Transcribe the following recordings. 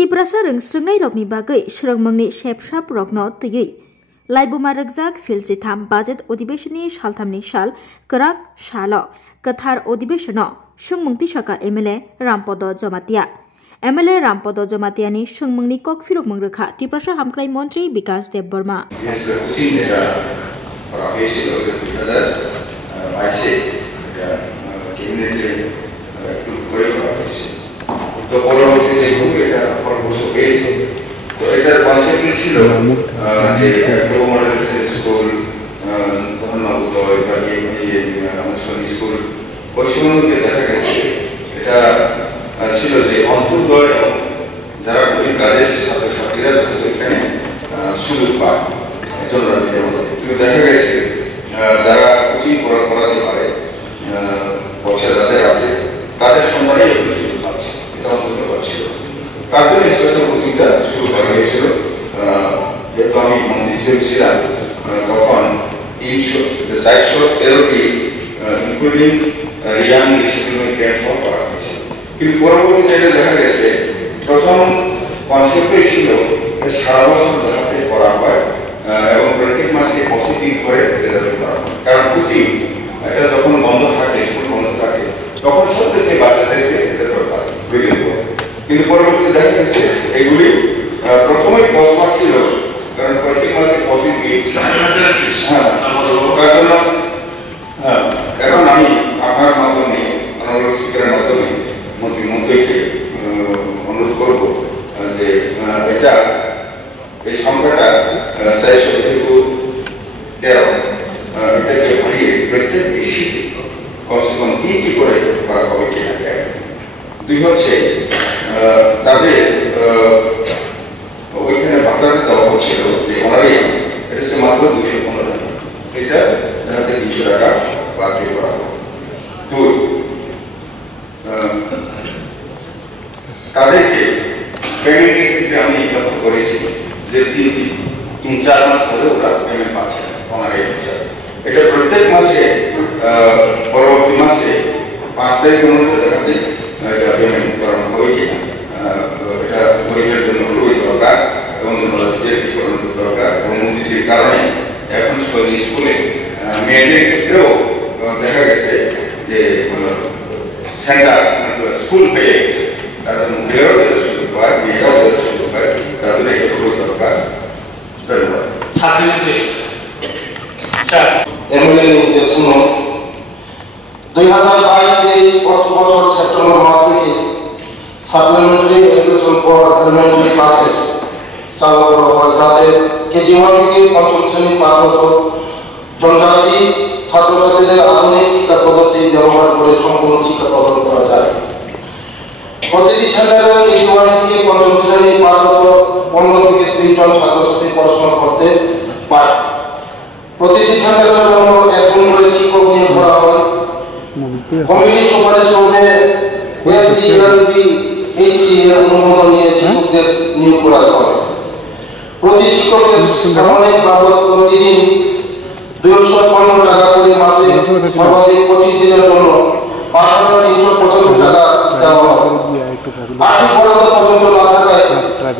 Tiprasa rungsrungnai rokni bagai srongmungni shepshap rokno tiyui Laibuma rokjak filchitham budget अधिवेशननि सालथामनि साल कrak salo kathar अधिवेशनो sungmungti saka MLA Rampodo Jomatia MLA Rampodo Jomatiani sungmungni kok firokmung rekha Tiprasa hamklai মন্ত্রী বিকাশ দেব বর্মা তো পরবর্তীতে এটা পরামর্শ পেয়েছে তো এটার concept ছিল যে গ্লোবাল মডেল স্কুল ধর্মবোধয় বা আমাদের স্কুল পশ্চিমবঙ্গে দেখা গেছে এটা ছিল যে অন্তর্দয় যারা গরিব কাজের ছাত্রছাত্রীরা যাতে এখানে সুযোগ পায় কিন্তু দেখা গেছে যারা কোচিং করাতে পারে পয়সা যাদের আছে তাদের সন্ধানে তার জন্য স্পেশাল কোচিংটা শুরু করা হয়েছিল যেহেতু আমি মন্ত্রী ছিলাম তখন চারশো 13টি ইনক্লুডিং রিয়াং রিসেটলমেন্ট ক্যাম্প সহ করা হয়েছে কিন্তু পরবর্তীতে দেখা গেছে প্রথম কনসেপ্টই ছিল সারা বছর যাতে করা হয় এবং প্রত্যেক মাসে পজিটিভ করে রেজাল্ট করা হয় কারণ কোচিং এটা যখন বন্ধ থাকে স্কুল বন্ধ থাকে তখন সবথেকে বাচ্চাদেরকে রেজাল্ট করে কিন্তু পরবর্তীতে দেখা গেছে এগুলি প্রথমেই 10 মাস ছিল কারণ প্রত্যেক মাসে পজিটিভ তার জন্য এখন আমি আপনার মাধ্যমে অনারেবল স্পিকারের মাধ্যমে মন্ত্রীকে অনুরোধ করব যে এটা এই সংখ্যাটা 413 এটাকে বাড়িয়ে প্রত্যেক ডিস্ট্রিক্টে কমসে কম 3টি করে করা হবে কিনা দুই হচ্ছে তাদের ওইখানে বাংলাদেশে দেওয়া হচ্ছিল যে অনারিয়াম এটা হচ্ছে মাত্র 215 টাকা এটা যাতে 200 টাকা বাদ দিয়ে করা হবে দুই তাদেরকে পেমেন্টের ক্ষেত্রে আমি লক্ষ্য করেছি যে 3-4 মাস ধরে ওরা পেমেন্ট পাচ্ছে অনারিয়াম হিসাবে এটা প্রত্যেক মাসে পরবর্তী মাসে 5 তারিখের মধ্যে যাতে এটা পেমেন্ট করানো হবে কিনা এটা পরীক্ষার জন্য খুবই দরকার এবং দরকার এবং মোদীজির কারণে এখন স্কুলে মেয়েদের ক্ষেত্রেও দেখা গেছে যে সেন্টার স্কুল পেয়ে গেছে তার জন্য মহিলারাও যাতে সুযোগ পায় মেয়েরাও যাতে সুযোগ পায় তার জন্য এটা খুবই দরকার ধন্যবাদ এমএলএ নির্দেশন 2022-23 অর্থ বছর সেপ্টেম্বর মাস থেকে supplementary education for elementary classes চালু করা হয় যাতে কেজি 1 থেকে পঞ্চম শ্রেণী পাঠরত জনজাতি ছাত্রছাত্রীদের আধুনিক শিক্ষা পদ্ধতি ব্যবহার করে সম্পূর্ণ শিক্ষা প্রদান করা যায় প্রতিটি সেন্টারে কেজি 1 থেকে পঞ্চম শ্রেণী পাঠরত 15 থেকে 30 জন ছাত্রছাত্রী পড়াশোনা করতে পারে প্রতিটি সেন্টারের জন্য একজন করে শিক্ষক নিয়োগ করা হয় কমিটি সুপারিশ করবে এসডিএলপি এইচসি এর অনুমোদন নিয়ে শিক্ষকদের নিয়োগ করা হবে প্রতি শিক্ষকের সাময়িক বাবদ প্রতিদিন 215 টাকা করে মাসে সর্বাধিক 25 দিনের জন্য 5375 টাকা দেওয়া হবে আর্থিক বরাদ্দ পর্যন্ত না থাকায়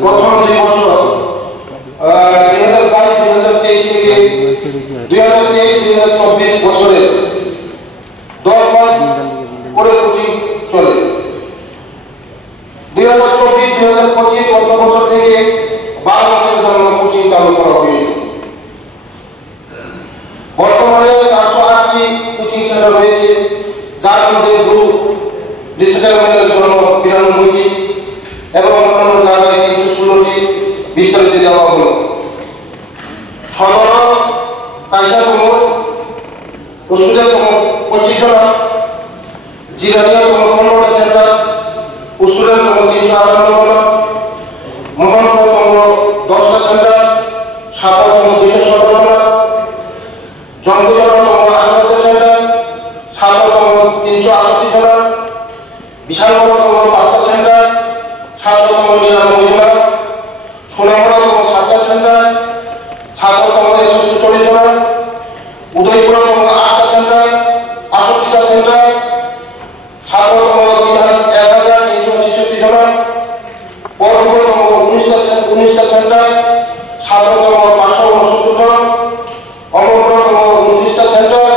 প্রথম 2 বছর 2022-2023 থেকে 2023-2024 বছরে 10 মাস করে কোচিং চলে 2024-2025 অর্থ বছর থেকে 12 মাসের জন্য কোচিং চালু করা হয়েছে বর্তমানে 408টি কোচিং সেন্টার রয়েছে যার মধ্যে গ্রুপ রিসেটলমেন্টের জন্য 92টি এবং অন্যান্য জায়গায় 316টি বিশ্ববিদ্যালয় দেওয়া হলো সদর কাইসাতম অস্ট্রেলিয়াতম 25 জন জিরানিয়াতম 15টা সেন্টার উসুরেরতম 358 জন মোহনপুরতম 10টা সেন্টার সাততম 217 জন জম্বুজনতম 18টা সেন্টার সাততম 368 জন বিশালতম 5টা সেন্টার সাততম 99 জন সোনামুড়াতম 7টা সেন্টার সাততম 144 জন উদয়পুরতম 8টা সেন্টার 68টা সেন্টার সাততম 1066 জন পরবর্তী 19টা সেন্টার, 17তম 569 জন, অমরতম 29টা সেন্টার,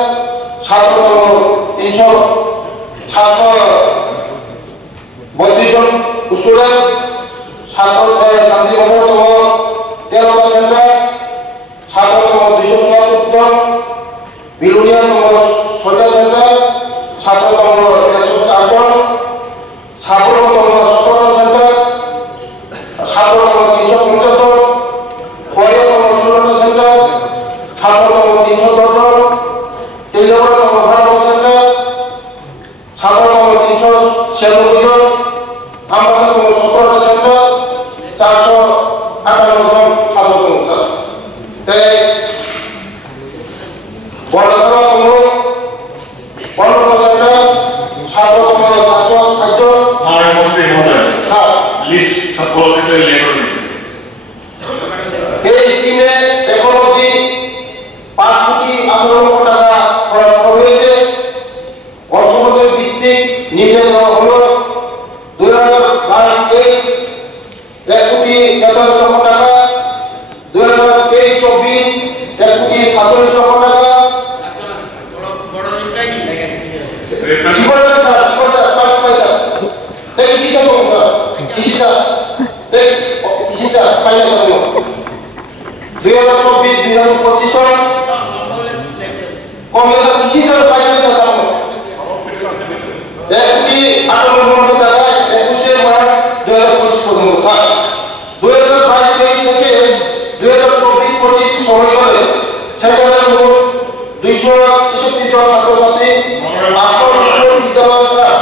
17তম 732 জন স্টুডেন্ট, 37তম 13টা সেন্টার, 17তম 274 জন, বিলুনিয়াতম 6টা সেন্টার, 17তম 104 জন, 56তম 17টা সেন্টার, 17তম 350 জন, 16তম 16টা সেন্টার, 17তম 310 জন, 13তম 12টা সেন্টার, 17তম 396 জন, 58তম 17টা সেন্টার, 458 জন ছাত্রতম স্যার। তাই বর্ণসভা 15 সেন্টার, 17তম 760 জন। মাননীয় মন্ত্রী মহোদয়, লিস্ট সব বড় সেন্টারে লেখা করে দিন। এই স্কিমে এখন অবধি 5 কোটি 18 লক্ষ টাকা খরচ করা হয়েছে। অর্থবছর ভিত্তিক নিম্নে দেওয়া হলো 2022-23 1 কোটি 43 লক্ষ টাকা, 2023-24 1 কোটি 47 লক্ষ টাকা। সেন্টারের মোট 266 জন ছাত্রছাত্রী, 500 বিদ্যালয় স্যার।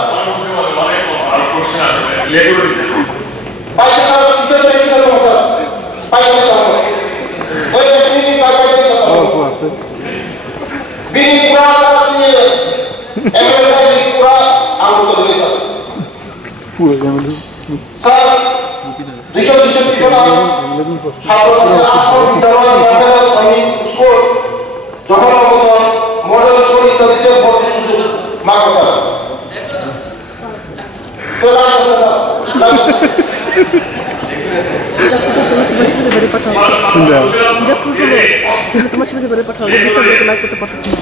আর প্রশ্ন আছে লেখা করে দিন। পাইতে স্যার কিসের থেকে স্যার স্যার পাইতে দাও ওই মিনিট পাইতে স্যার আছে দিন পুরা স্যার চিনি এমএলএ সাহেব পুরা আউট করে দিয়েছে স্যার পুরো এমএলএ স্যার 266 জন ছাত্রছাত্রী, 800 বিদ্যালয়, এমএলএ সৈনিক স্কুল, জগন্নাথ মডেল স্কুল ইত্যাদিতে ভর্তি সুযোগ মাগে স্যার। চলা আছে স্যার তোমার সাথে বলে পাঠাও ডিসেম্বর লাইভ করতে পারতেছি না।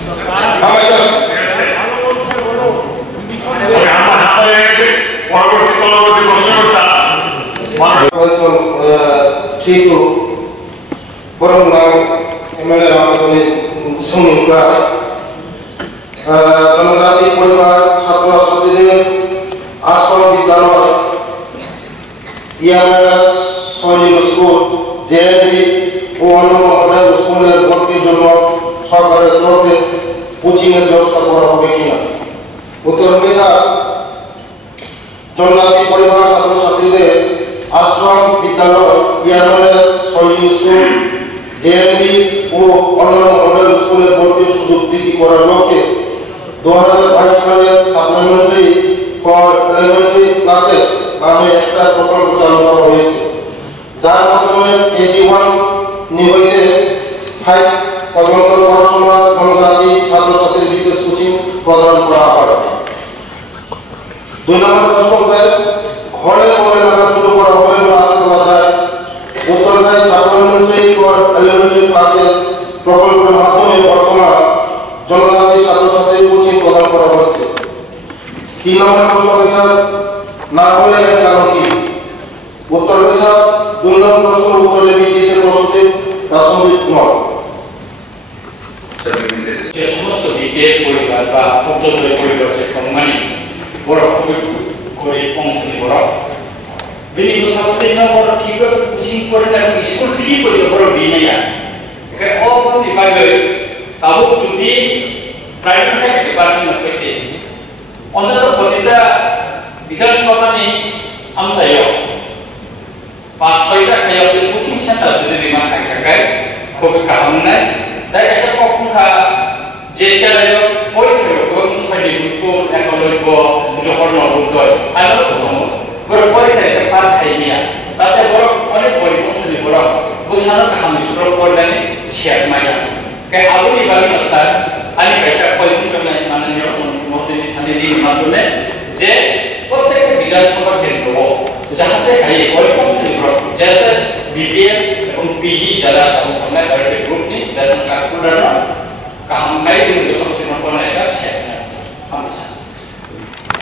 জনজাতি পরিবার ছাত্রছাত্রীদের আশ্রম বিদ্যালয়, সৈনিক স্কুল, জেএনবি ও অন্যান্য মডেল স্কুলের ভর্তির জন্য সরকারের তরফে কোচিংয়ের ব্যবস্থা করা হবে কিনা। উত্তর স্যার, জনজাতি পরিবার ছাত্রছাত্রীদের আশ্রম বিদ্যালয়, সৈনিক স্কুল, জেএনবি ও অন্যান্য মডেল স্কুলের ভর্তির সুযোগ বৃদ্ধি করার লক্ষ্যে 2022 সালের সাপ্লিমেন্টারি ফর এলিমেন্টারি ক্লাসেস নামে একটা প্রকল্প চালু করা হয়েছে, যার মাধ্যমে কেজি 1 হইতে 5 পর্যন্ত পড়াশোনা জনজাতি ছাত্রছাত্রীর বিশেষ কোচিং প্রদান করা হয়। 2 নম্বর প্রশ্নতে ঘরে কবে নাগাদ শুরু করা হবে বলে আশা করা যায়। উত্তরদায় সাপ্লিমেন্টারি ফর এলিমেন্টারি ক্লাসেস প্রকল্পের মাধ্যমে বর্তমান জনজাতি ছাত্রছাত্রীর কোচিং প্রদান করা হচ্ছে। 3 নম্বর প্রশ্নতে স্যার, না হলে এর কারণ কি? উত্তর স্যার, 2 নম্বর প্রশ্ন উত্তরে ভিত্তিতে প্রশ্নটি প্রাসঙ্গিক নয়। যে সমস্ত বিদেশ পরিবার বা উত্তরের পরিবার যে কোম্পানি বড় করে অংশ নিয়ে বড় বিনি সাথে না বড় ঠিক কোচিং করে না স্কুল ফি করে বড় বিনিয়া কে অপর বিভাগে তাও যদি প্রাইভেট ডিপার্টমেন্ট হইতে অন্তত প্রতিটা বিধানসভানি আমসায় 5-6টা খাইয়া কোচিং সেন্টার যদি বিমা থাকে খুব কারণ নাই তাই এসে কখনকা যে চ্যালেঞ্জ পরীক্ষা কোন সৈনিক স্কুল একলব্য জহর নবোদয় আরো বড় পরীক্ষা দিতে পাস খাইয়া তাতে বড় অনেক পরিবর্তন বড় বুঝানো কাম শুরু করলেন শেয়ার মাইয়া কে আগুনি বাগিনা স্যার আমি পয়সা কয়দিন নাই মাননীয় মন্ত্রী থানে দিন মাধ্যমে যে প্রত্যেকটা বিধানসভা কেন্দ্র যাহাতে খাইয়ে পরিবর্তন বড় যাতে PG jalan kamu pernah dari grup ni dan kakak pun dah kaham kai dengan besok